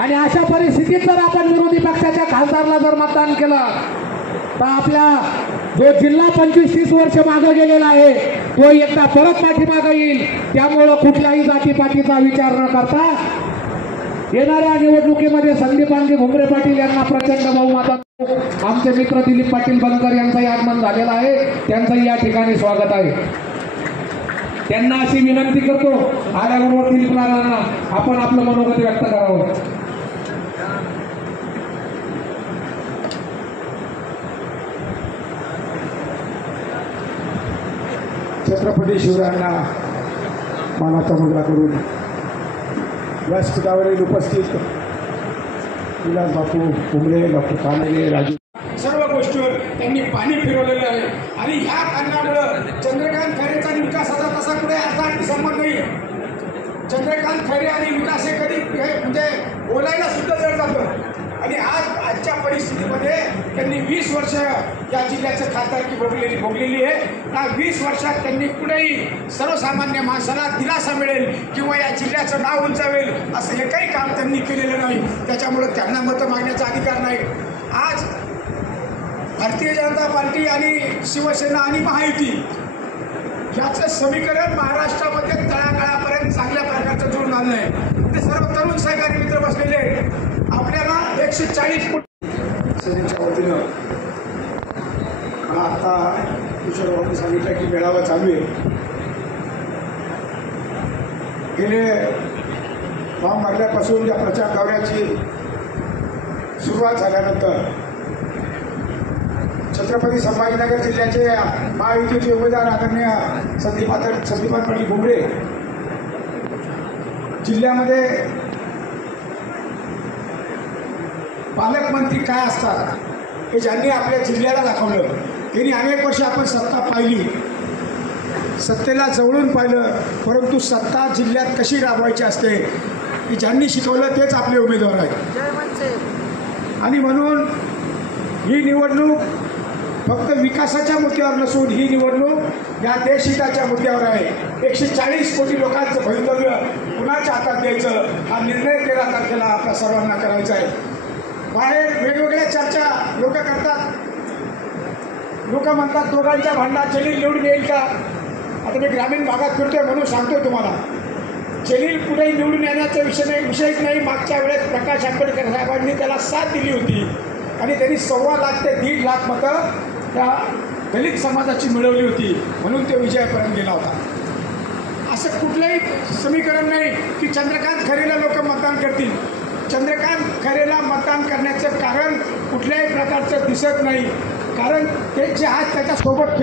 आणि अशा परिस्थितीत जर आपण विरोधी पक्षाच्या खासदारला जर मतदान केलं तर आपला जो जिल्हा 25-30 वर्ष मागे गेलेला आहे तो एकदा परत पाठीमागे येईल। त्यामुळे कुठल्याही जातीपातीचा विचार न करता येणाऱ्या निवडणुकीमध्ये संदीपांजी भुमरे पाटील यांना प्रचंड बहुमताने आमचे मित्र दिलीप पाटील बनकर यांचंही आगमन झालेलं आहे, त्यांचंही या ठिकाणी स्वागत आहे। त्यांना अशी विनंती करतो आल्याबरोबर दिलीप नानांना आपण आपलं मनोगत व्यक्त करावं। छत्रपती शिवरायांना मानाचा मुजरा करून व्यासपीठावरील उपस्थित विलास बापू भुमरे, डॉक्टर कानडे, राजू सर्व गोष्टीवर त्यांनी पाणी फिरवलेलं आहे आणि ह्या कारणामुळे चंद्रकांत खैरेचा आणि विकासाचा तसा कुठे अर्थात संबंध नाही। चंद्रकांत खैरे आणि विकास हे कधी म्हणजे बोलायला सुद्धा जड जातं आणि आजच्या परिस्थितीमध्ये त्यांनी 20 वर्ष या जिल्ह्याचं खासदारकी भोगलेली आहे। त्या 20 वर्षात त्यांनी कुठेही सर्वसामान्य माणसाला दिलासा मिळेल किंवा या जिल्ह्याचं नाव उंचावेल असं एकही काम त्यांनी केलेलं नाही। त्याच्यामुळे त्यांना मतं मागण्याचा अधिकार नाही। आज भारतीय जनता पार्टी आणि शिवसेना आणि महायुती याचं समीकरण महाराष्ट्रामध्ये तळागाळापर्यंत चांगल्या प्रकारचं जुळून आलं आहे। ते सर्व तरुण सहकारी मित्र बसलेले आपल्याला 140 कोटी सेनेच्या वतीनं मला आता किशोरबाबूंनी सांगितलं की मेळावा चालू आहे। गेले फॉर्म भरल्यापासून या प्रचार दौऱ्याची सुरुवात झाल्यानंतर छत्रपती संभाजीनगर जिल्ह्याचे महायुतीचे उमेदवार आदरणीय संदीपान पाटील भुमरे जिल्ह्यामध्ये पालकमंत्री काय असतात हे ज्यांनी आपल्या जिल्ह्याला दाखवलं। त्यांनी अनेक वर्ष आपण सत्ता पाहिली, सत्तेला जवळून पाहिलं, परंतु सत्ता जिल्ह्यात कशी राबवायची असते हे ज्यांनी शिकवलं तेच आपले उमेदवार आहेत। आणि म्हणून ही निवडणूक फक्त विकासाच्या मुद्द्यावर नसून ही निवडणूक या देशहिताच्या मुद्द्यावर आहे। 140 कोटी लोकांचं भवितव्य कुणाच्या हातात द्यायचं हा निर्णय 13 तारखेला आपल्या सर्वांना करायचा आहे। बाहेर वेगवेगळ्या चर्चा लोक करतात, लोक म्हणतात दोघांच्या भांडणात जलील निवडून येईल का। आता मी ग्रामीण भागात फिरतोय म्हणून सांगतोय तुम्हाला, जलील पुढे निवडून येण्याचा विषयच नाही। मागच्या वेळेस प्रकाश आंबेडकर साहेबांनी त्याला साथ दिली होती आणि त्यांनी 1.25 लाख ते 1.5 लाख मतं त्या दलित समाजाची मिळवली होती, म्हणून ते विजयापर्यंत गेला होता। असं कुठलंही समीकरण नाही की चंद्रकांत खैरेला लोक मतदान करतील। चंद्रकांत खैरेला मतदान करण्याचं कारण कुठल्याही प्रकारचं दिसत नाही, कारण ते जे आहेत त्याच्यासोबत